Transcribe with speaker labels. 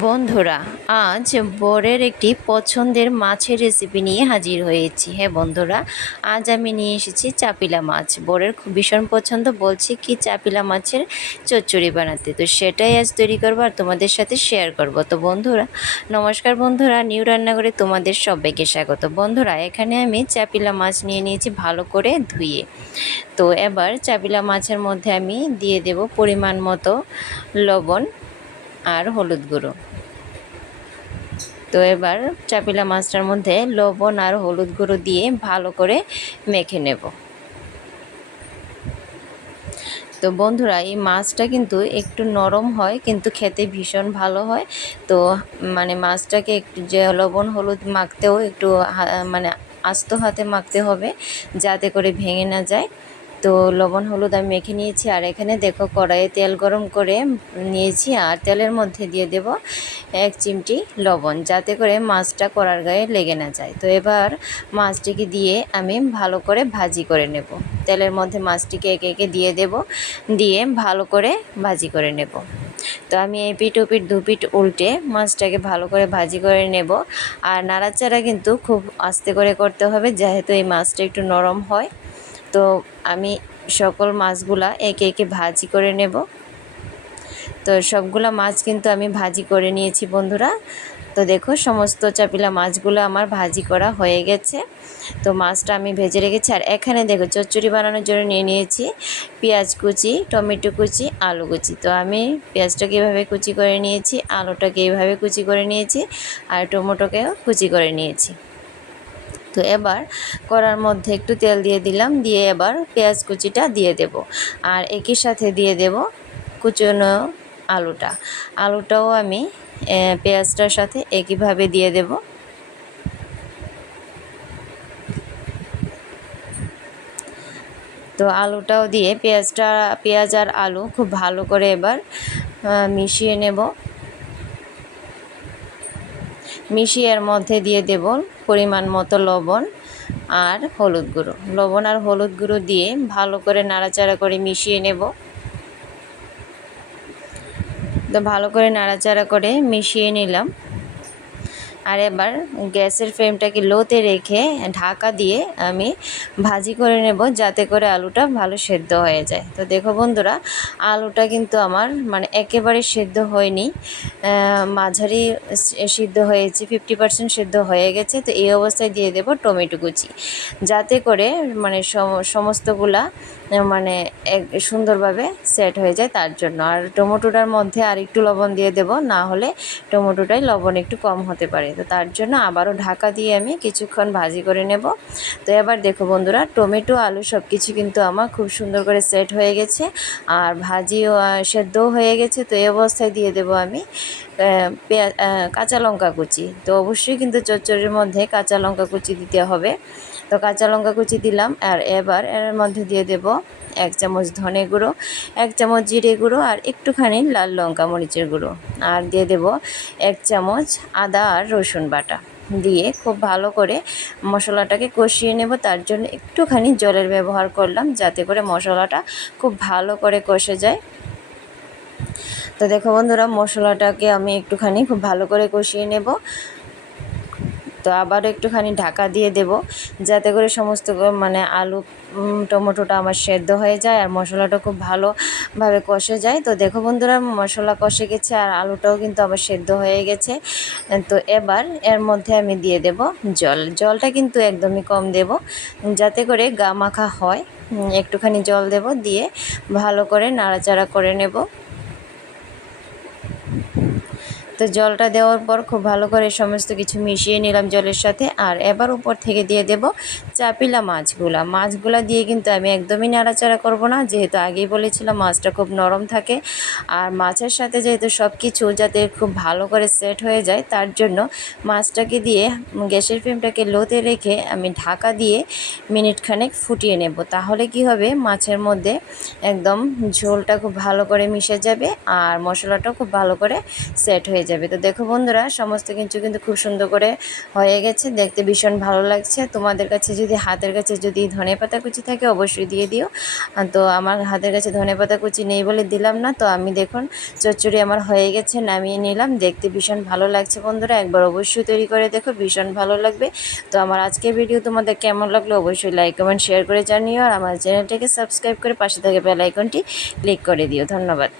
Speaker 1: বন্ধুরা, আজ বরের একটি পছন্দের মাছের রেসিপি নিয়ে হাজির হয়েছি। হ্যাঁ বন্ধুরা, আজ আমি নিয়ে এসেছি চাপিলা মাছ। বরের খুব ভীষণ পছন্দ, বলছি কি চাপিলা মাছের চচ্চড়ি বানাতে। তো সেটাই আজ তৈরি করব আর তোমাদের সাথে শেয়ার করব। তো বন্ধুরা, নমস্কার বন্ধুরা, নিউ রান্নাঘরে তোমাদের সবাইকে স্বাগত। বন্ধুরা, এখানে আমি চাপিলা মাছ নিয়ে নিয়েছি ভালো করে ধুয়ে। তো এবার চাপিলা মাছের মধ্যে আমি দিয়ে দেব পরিমাণ মতো লবণ আর হলুদ গুঁড়ো। তো এবার চাপিলা মাছটার মধ্যে লবণ আর হলুদ গুঁড়ো দিয়ে ভালো করে মেখে নেব। তো বন্ধুরা, এই মাছটা কিন্তু একটু নরম হয়, কিন্তু খেতে ভীষণ ভালো হয়। তো মানে মাছটাকে একটু যে লবণ হলুদ মাখতেও একটু মানে আস্ত হাতে মাখতে হবে, যাতে করে ভেঙে না যায়। তো লবণ, হলুদ আমি মেখে নিয়েছি। আর এখানে দেখো কড়াইয়ে তেল গরম করে নিয়েছি আর তেলের মধ্যে দিয়ে দেব এক চিমটি লবণ, যাতে করে মাছটা কড়ার গায়ে লেগে না যায়। তো এবার মাছটিকে দিয়ে আমি ভালো করে ভাজি করে নেব। তেলের মধ্যে মাছটিকে একে একে দিয়ে দেব, দিয়ে ভালো করে ভাজি করে নেব। তো আমি এই পিঠ ওপিঠ দুপিঠ উল্টে মাছটাকে ভালো করে ভাজি করে নেব। আর নাড়াচাড়া কিন্তু খুব আস্তে করে করতে হবে, যেহেতু এই মাছটা একটু নরম হয়। তো আমি সকল মাছগুলা একে একে ভাজি করে নেব। তো সবগুলা মাছ কিন্তু আমি ভাজি করে নিয়েছি বন্ধুরা। তো দেখো সমস্ত চাপিলা মাছগুলো আমার ভাজি করা হয়ে গেছে। তো মাছটা আমি ভেজে রেখেছি আর এখানে দেখো চচ্চড়ি বানানোর জন্য নিয়ে নিয়েছি পেঁয়াজ কুচি, টমেটো কুচি, আলু কুচি। তো আমি পেঁয়াজটাকে এভাবে কুচি করে নিয়েছি, আলুটাকে এইভাবে কুচি করে নিয়েছি আর টমেটোকেও কুচি করে নিয়েছি। তো এবার কড়ার মধ্যে একটু তেল দিয়ে দিলাম, দিয়ে এবার পেঁয়াজ কুচিটা দিয়ে দেব। আর একই সাথে দিয়ে দেব কুচনো আলুটা। আলুটাও আমি পেঁয়াজটার সাথে একইভাবে দিয়ে দেব। তো আলুটাও দিয়ে পেঁয়াজটা, পেঁয়াজ আর আলু খুব ভালো করে এবার মিশিয়ে নেব। মিশিয়ে এর মধ্যে দিয়ে দেব পরিমাণ মতো লবণ আর হলুদ গুঁড়ো। লবণ আর হলুদ গুঁড়ো দিয়ে ভালো করে নাড়াচাড়া করে মিশিয়ে নেব। তো ভালো করে নাড়াচাড়া করে মিশিয়ে নিলাম। আর এবার গ্যাসের ফ্লেমটাকে লোতে রেখে ঢাকা দিয়ে আমি ভাজি করে নেব যাতে করে আলুটা ভালো সেদ্ধ হয়ে যায়। তো দেখো বন্ধুরা, আলুটা কিন্তু আমার মানে একেবারে সেদ্ধ হয়নি। মাঝারি সিদ্ধ হয়েছে ফিফটি পার্সেন্ট সেদ্ধ হয়ে গেছে। তো এই অবস্থায় দিয়ে দেব টমেটো কুচি। যাতে করে মানে সমস্তগুলা মানে এক, সুন্দরভাবে সেট হয়ে যায় তার জন্য। আর টমেটোটার মধ্যে আর একটু লবণ দিয়ে দেব, না হলে টমেটোটাই লবণ একটু কম হতে পারে। তো তার জন্য আবারও ঢাকা দিয়ে আমি কিছুক্ষণ ভাজি করে নেব। তো এবার দেখো বন্ধুরা, টমেটো, আলু সব কিছু কিন্তু আমার খুব সুন্দর করে সেট হয়ে গেছে আর ভাজিও সেদ্ধ হয়ে গেছে। তো এই অবস্থায় দিয়ে দেব আমি পেঁয়া কাঁচা লঙ্কা কুচি। তো অবশ্যই কিন্তু চচ্চড়ির মধ্যে কাঁচা লঙ্কা কুচি দিতে হবে। তো কাঁচা লঙ্কা কুচি দিলাম আর এবার এর মধ্যে দিয়ে দেব এক চামচ ধনে গুঁড়ো, এক চামচ জিরে গুঁড়ো আর একটুখানি লাল লঙ্কা মরিচের গুঁড়ো। আর দিয়ে দেব এক চামচ আদা আর রসুন বাটা। দিয়ে খুব ভালো করে মশলাটাকে কষিয়ে নেব, তার জন্য একটুখানি জলের ব্যবহার করলাম যাতে করে মশলাটা খুব ভালো করে কষে যায়। তো দেখো বন্ধুরা, মশলাটাকে আমি একটুখানি খুব ভালো করে কষিয়ে নেব। তো আবার একটুখানি ঢাকা দিয়ে দেব, যাতে করে সমস্ত মানে আলু টমেটোটা আমার সেদ্ধ হয়ে যায় আর মশলাটা খুব ভালোভাবে কষে যায়। তো দেখো বন্ধুরা, মশলা কষে গেছে আর আলুটাও কিন্তু আমার সেদ্ধ হয়ে গেছে। তো এবার এর মধ্যে আমি দিয়ে দেব জল। জলটা কিন্তু একদমই কম দেব, যাতে করে গা মাখা হয়। একটুখানি জল দেব, দিয়ে ভালো করে নাড়াচাড়া করে নেব। তো জলটা দেওয়ার পর খুব ভালো করে সমস্ত কিছু মিশিয়ে নিলাম জলের সাথে। আর এবার উপর থেকে দিয়ে দেব চাপিলা মাছগুলা। মাছগুলা দিয়ে কিন্তু আমি একদমই নাড়াচাড়া করব না। যেহেতু আগেই বলেছিলাম মাছটা খুব নরম থাকে। আর মাছের সাথে যেহেতু সব কিছু যাতে খুব ভালো করে সেট হয়ে যায়, তার জন্য মাছটাকে দিয়ে গ্যাসের ফ্লেমটাকে লোতে রেখে আমি ঢাকা দিয়ে মিনিটখানেক ফুটিয়ে নেব। তাহলে কি হবে? মাছের মধ্যে একদম ঝোলটা খুব ভালো করে মিশে যাবে আর মশলাটাও খুব ভালো করে সেট হয়ে হয়ে যাবে। তো দেখো বন্ধুরা, সমস্ত কিছু কিন্তু খুব সুন্দর করে হয়ে গেছে। দেখতে ভীষণ ভালো লাগছে। তোমাদের কাছে যদি, হাতের কাছে যদি ধনে পাতা কুচি থাকে, অবশ্যই দিয়ে দিও। তো আমার হাতের কাছে ধনে পাতা কুচি নেই বলে দিলাম না। তো আমি দেখুন, চচ্চড়ি আমার হয়ে গেছে, নামিয়ে নিলাম। দেখতে ভীষণ ভালো লাগছে বন্ধুরা। একবার অবশ্যই তৈরি করে দেখো, ভীষণ ভালো লাগবে। তো আমার আজকের ভিডিও তোমাদের কেমন লাগল, অবশ্যই লাইক কমেন্ট শেয়ার করে জানিও। আর আমার চ্যানেলটাকে সাবস্ক্রাইব করে পাশে থাকে বেল আইকনটি ক্লিক করে দিও। ধন্যবাদ।